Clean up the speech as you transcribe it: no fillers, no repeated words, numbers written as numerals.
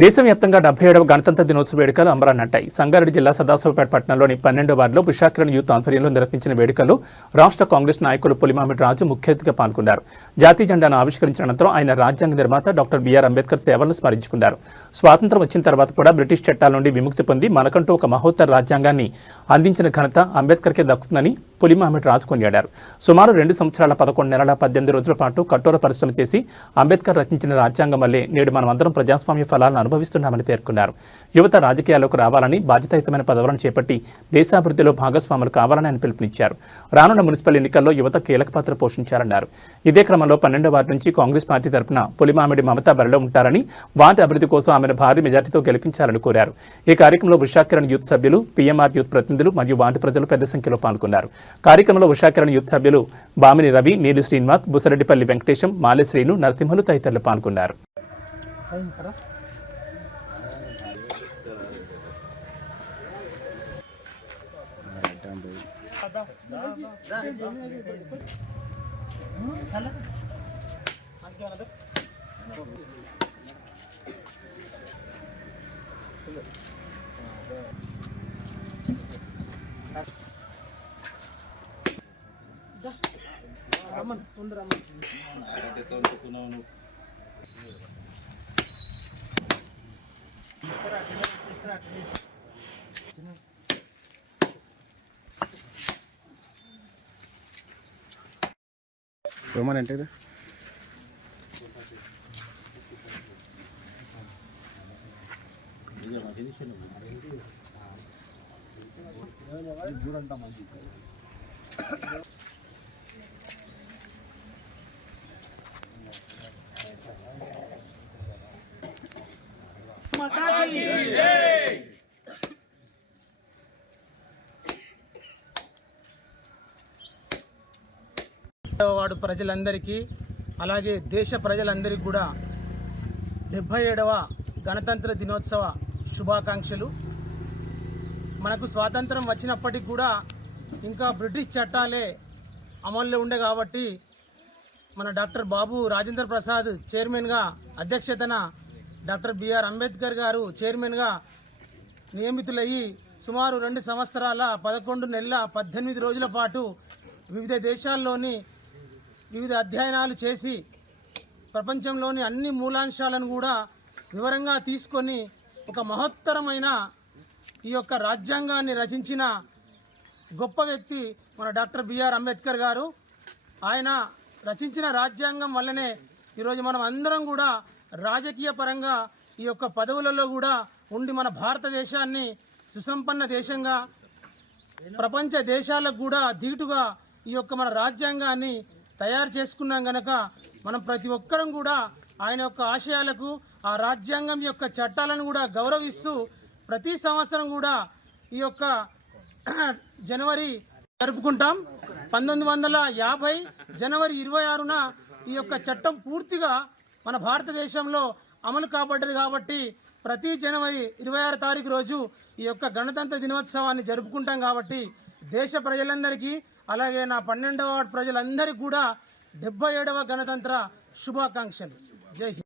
దేశవ్యాప్తంగా 77వ గణతంత్ర దినోత్సవ వేడుకలు అంబరాన్నంటాయి. సంగారెడ్డి జిల్లా సదాశివపేట పట్టణంలోని 12వ వార్డులో విశాఖరణ యూత్ ఆధ్వర్యంలో నిర్వహించిన వేడుకల్లో రాష్ట్ర కాంగ్రెస్ నాయకులు పులిమామిడి రాజు ముఖ్య అతిథిగా పాల్గొన్నారు. జాతీయ జెండాను ఆవిష్కరించిన అనంతరం ఆయన రాజ్యాంగ నిర్మాత డాక్టర్ బిఆర్ అంబేద్కర్ సేవలను స్మరించుకున్నారు. స్వాతంత్ర్యం వచ్చిన తర్వాత కూడా బ్రిటిష్ చట్టాల నుండి విముక్తి పొంది మనకంటూ ఒక మహోత్తర రాజ్యాంగాన్ని అందించిన ఘనత అంబేద్కర్కే దక్కుతుందని పులిమామిడి రాజు కొనియాడారు. సుమారు 2 సంవత్సరాల 11 నెలల 18 రోజుల పాటు కఠోర పరిశ్రమ చేసి అంబేద్కర్ రచించిన రాజ్యాంగం వల్లే నేడు మనమందరం ప్రజాస్వామ్య ఫలాలను అనుభవిస్తున్నామని పేర్కొన్నారు. యువత రాజకీయాల్లోకి రావాలని, బాధ్యతాయుతమైన పదవులను చేపట్టి దేశాభివృద్ధిలో భాగస్వాములు కావాలని ఆయన పిలుపునిచ్చారు. రానున్న మున్సిపల్ ఎన్నికల్లో యువత కీలక పాత్ర పోషించారన్నారు. ఇదే క్రమంలో 12వ వార్డు నుంచి కాంగ్రెస్ పార్టీ తరఫున పులిమామిడి మమత బరిలో ఉంటారని, వార్డు అభివృద్ధి కోసం ఆమెను భారీ మెజార్టీతో గెలిపించాలని కోరారు. ఈ కార్యక్రమంలో విశాఖరణ యూత్ సభ్యులు, పీఎంఆర్ యూత్ ప్రతినిధులు మరియు వార్డు ప్రజలు పెద్ద సంఖ్యలో పాల్గొన్నారు. కార్యక్రమంలో విశాఖరణ యూత్ సభ్యులు బామిని రవి, నీలి శ్రీనివాస్, బుసరెడ్డిపల్లి వెంకటేశం, మాలే శ్రీను, నరసింహులు తదితరులు పాల్గొన్నారు. సోమన్ అంటే వాడు ప్రజలందరికీ అలాగే దేశ ప్రజలందరికీ కూడా 77వ గణతంత్ర దినోత్సవ శుభాకాంక్షలు. మనకు స్వాతంత్రం వచ్చినప్పటికి కూడా ఇంకా బ్రిటిష్ చట్టాలే అమల్లో ఉండే కాబట్టి మన డాక్టర్ బాబు రాజేంద్ర ప్రసాద్ చైర్మన్గా, అధ్యక్షతన డాక్టర్ బిఆర్ అంబేద్కర్ గారు చైర్మన్గా నియమితులయ్యి సుమారు 2 సంవత్సరాల 11 నెలల 18 రోజుల పాటు వివిధ దేశాల్లోని వివిధ అధ్యయనాలు చేసి ప్రపంచంలోని అన్ని మూలాంశాలను కూడా వివరంగా తీసుకొని ఒక మహత్తరమైన ఈ యొక్క రాజ్యాంగాన్ని రచించిన గొప్ప వ్యక్తి మన డాక్టర్ బిఆర్ అంబేద్కర్ గారు. ఆయన రచించిన రాజ్యాంగం వల్లనే ఈరోజు మనం అందరం కూడా రాజకీయ పరంగా ఈ యొక్క పదవులలో కూడా ఉండి మన భారతదేశాన్ని సుసంపన్న దేశంగా ప్రపంచ దేశాలకు కూడా ధీటుగా ఈ యొక్క మన రాజ్యాంగాన్ని తయారు చేసుకున్నాం గనక మనం ప్రతి ఒక్కరం కూడా ఆయన యొక్క ఆశయాలకు, ఆ రాజ్యాంగం యొక్క చట్టాలను కూడా గౌరవిస్తూ ప్రతి సంవత్సరం కూడా ఈ యొక్క జనవరి జరుపుకుంటాం. 1950 జనవరి 26న ఈ యొక్క చట్టం పూర్తిగా మన భారతదేశంలో అమలు కాబడ్డది కాబట్టి ప్రతి జనవరి 26 తారీఖు రోజు ఈ యొక్క గణతంత్ర దినోత్సవాన్ని జరుపుకుంటాం. కాబట్టి దేశ ప్రజలందరికీ అలాగే నా 12వ వార్డు ప్రజలందరికీ కూడా 77వ గణతంత్ర శుభాకాంక్షలు. జై హింద్.